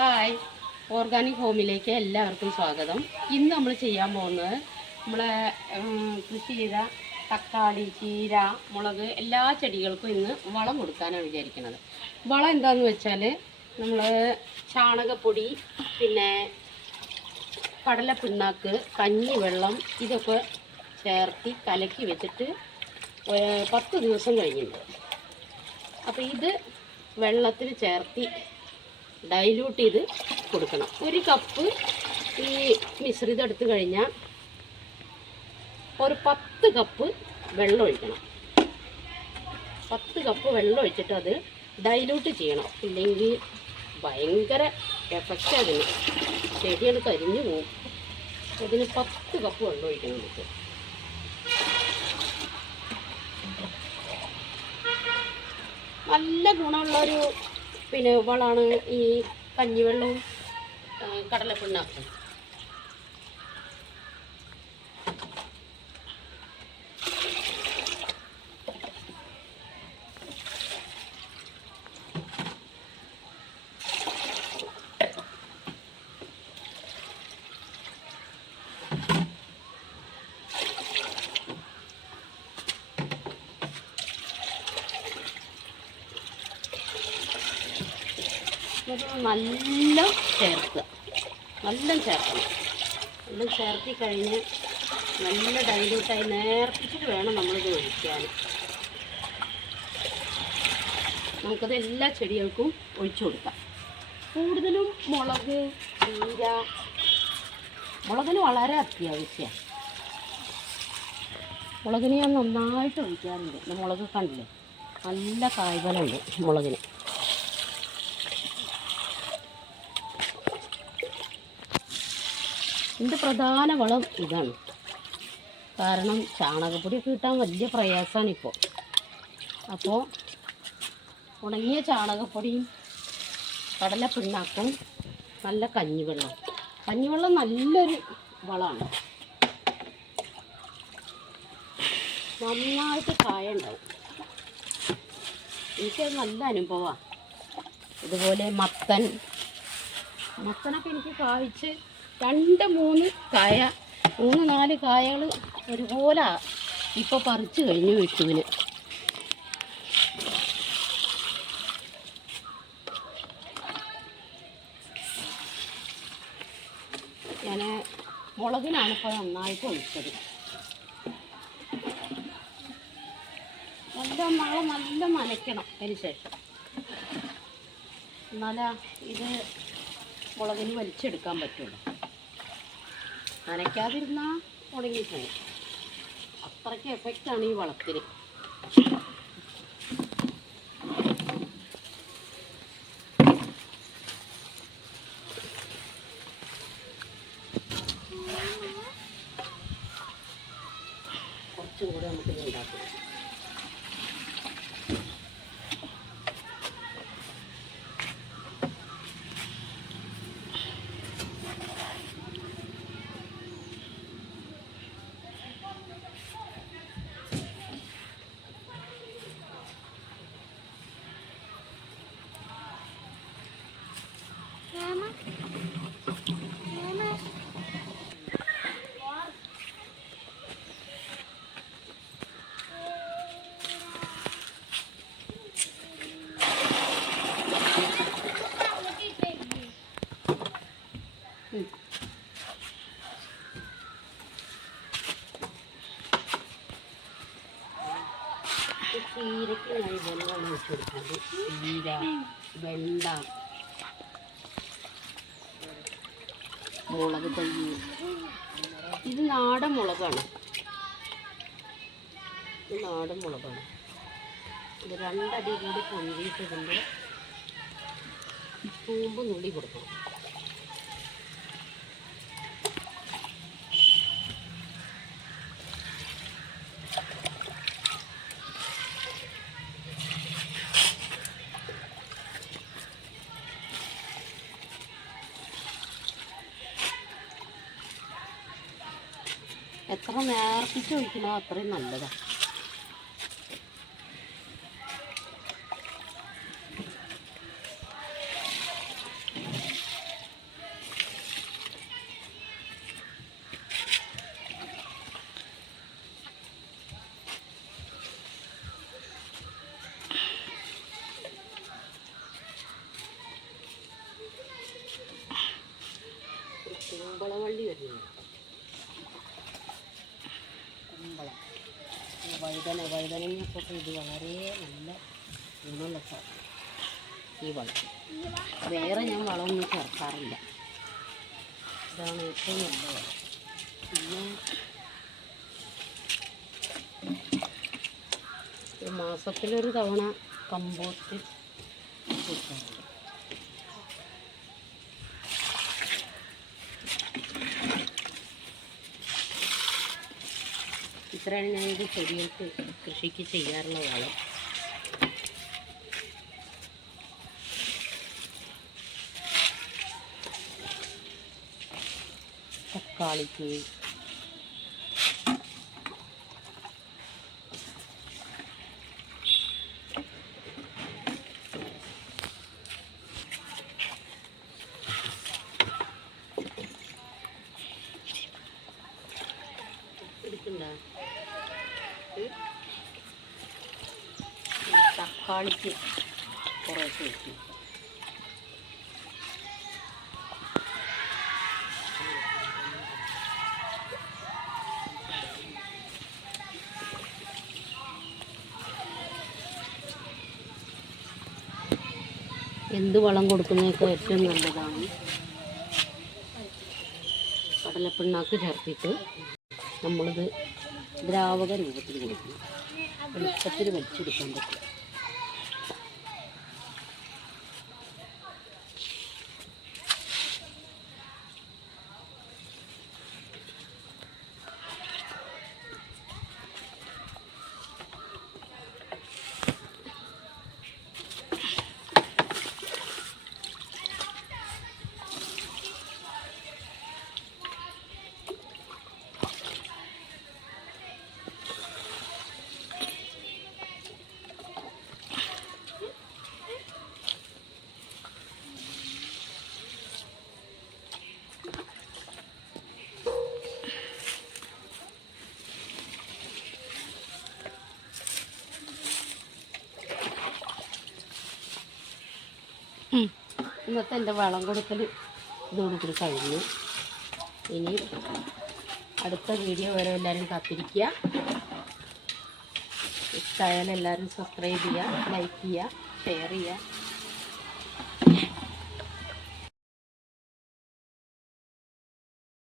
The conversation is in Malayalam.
ഹായ്, ഓർഗാനിക് ഹോമിലേക്ക് എല്ലാവർക്കും സ്വാഗതം. ഇന്ന് നമ്മൾ ചെയ്യാൻ പോകുന്നത് നമ്മളെ കൃഷി ചെയ്ത തക്കാളി, ചീര, മുളക് എല്ലാ ചെടികൾക്കും ഇന്ന് വളം കൊടുക്കാനാണ് വിചാരിക്കുന്നത്. വളം എന്താണെന്ന് വെച്ചാൽ നമ്മൾ ചാണകപ്പൊടി, പിന്നെ കടലപ്പിണ്ണാക്ക്, കഞ്ഞിവെള്ളം ഇതൊക്കെ ചേർത്തി കലക്കി വെച്ചിട്ട് 10 ദിവസം കഴിഞ്ഞിട്ടുണ്ട്. അപ്പോൾ ഇത് വെള്ളത്തിൽ ചേർത്തി ഡൈല്യൂട്ട് ചെയ്ത് കൊടുക്കണം. 1 കപ്പ് ഈ മിശ്രിതം എടുത്തു കഴിഞ്ഞാൽ ഒരു 10 കപ്പ് വെള്ളം ഒഴിക്കണം. 10 കപ്പ് വെള്ളം ഒഴിച്ചിട്ട് അത് ഡൈല്യൂട്ട് ചെയ്യണം. ഇല്ലെങ്കിൽ ഭയങ്കര എഫക്റ്റ് അതിന്, ചെടികൾ കരിഞ്ഞു പോകും. അതിന് 10 കപ്പ് വെള്ളം ഒഴിക്കണം. നമുക്ക് നല്ല ഗുണമുള്ളൊരു വളമാണ് ഈ കഞ്ഞിവെള്ളവും കടലപ്പിണ്ണാക്കും. നല്ല ചേർക്കുക, നല്ല ചേർക്കണം. നല്ല ചേർത്തി കഴിഞ്ഞ് നല്ല ഡൈല്യൂട്ടായി നേർപ്പിച്ചിട്ട് വേണം നമ്മളിത് ഒഴിക്കാൻ. നമുക്കത് എല്ലാ ചെടികൾക്കും ഒഴിച്ചു കൊടുക്കാം. കൂടുതലും മുളക്, ചീര, മുളകിന് വളരെ അത്യാവശ്യമാണ്. മുളകിന് ഞാൻ നന്നായിട്ട് ഒഴിക്കാറുണ്ട്. മുളക് കണ്ടില്ലേ, നല്ല കായ്ഫലമുണ്ട് മുളകിന്. ഇതിൻ്റെ പ്രധാന വളം ഇതാണ്. കാരണം ചാണകപ്പൊടിയൊക്കെ കിട്ടാൻ വലിയ പ്രയാസമാണിപ്പോൾ. അപ്പോൾ ഉണങ്ങിയ ചാണകപ്പൊടിയും കടലപ്പിണ്ണാക്കും, നല്ല കഞ്ഞിവെള്ളം. കഞ്ഞിവെള്ളം നല്ലൊരു വളമാണ്. നന്നായിട്ട് കായ ഉണ്ടാവും. എനിക്കത് നല്ല അനുഭവമാണ്. ഇതുപോലെ മത്തനൊക്കെ എനിക്ക് കായ്ച്ച് 2-3 കായ, 3-4 കായകൾ ഒരുപോലെ ഇപ്പോൾ പറിച്ചു കഴിഞ്ഞു വിട്ടുവിന്. ഞാൻ മുളകിനാണ് ഇപ്പോൾ നന്നായിട്ട് ഒഴിച്ചത്. നല്ല നനയ്ക്കണം. അതിന് ശേഷം എന്നാലേ ഇത് മുളകിന് വലിച്ചെടുക്കാൻ പറ്റുള്ളൂ. നനയ്ക്കാതിരുന്നാൽ ഉണങ്ങിപ്പോകും. അത്രയ്ക്ക് എഫക്റ്റാണ് ഈ വളത്തിന്. കുറച്ചും കൂടെ നമുക്കിത് ഉണ്ടാക്കാം. ചീരയ്ക്ക് ഞാൻ ഇതുപോലെ വെള്ളം ഒഴിച്ച് കൊടുക്കുന്നത്. ചീര, വെണ്ട, മുളക് തൈ, ഇത് നാടൻ മുളകാണ്. ഇത് 2 അടി കൂടി പൊന്തിയിട്ടതിൻ്റെ തൂമ്പ് നുള്ളി കൊടുക്കണം. എത്ര നേർപ്പിച്ച് ഒഴിക്കണോ അത്രയും നല്ലതാണ്. കുമ്പളവള്ളി വരുന്നുണ്ട്. കുമ്പളം, വഴുതനങ്ങൾക്കൊക്കെ ഇത് വളരെ നല്ല ഗുണമുള്ള സാധനം. ഈ വളം വേറെ ഞാൻ വളമൊന്നും ചേർക്കാറില്ല. ഇതാണ് ഏറ്റവും നല്ല വളം. പിന്നെ ഒരു മാസത്തിലൊരു തവണ കമ്പോസ്റ്റ് കൊടുക്കാറുണ്ട്. ഇത്രയാണ് ഞാനിത് ചെടികൾക്ക് കൃഷിക്ക് ചെയ്യാറുള്ള വളം. തക്കാളിക്ക് തക്കാളിക്ക് കുറേശ്ശെ വെക്കും. എന്ത് വളം കൊടുക്കുന്നതൊക്കെ ഏറ്റവും നല്ലതാണ് കടലപ്പിണ്ണാക്ക് ചേർത്തിട്ട് നമ്മളിത് ദ്രാവക രൂപത്തിൽ കൊടുക്കണം. എളുപ്പത്തിൽ വലിച്ചെടുക്കാൻ പറ്റും. ഇന്നത്തെ എൻ്റെ വളം കൊടുക്കൽ ഇതോടുകൂടി കഴിഞ്ഞു. ഇനി അടുത്ത വീഡിയോ വരെ എല്ലാവരും കാത്തിരിക്കുക. ഇഷ്ടമായാലും എല്ലാവരും സബ്സ്ക്രൈബ് ചെയ്യുക, ലൈക്ക് ചെയ്യുക, ഷെയർ ചെയ്യുക.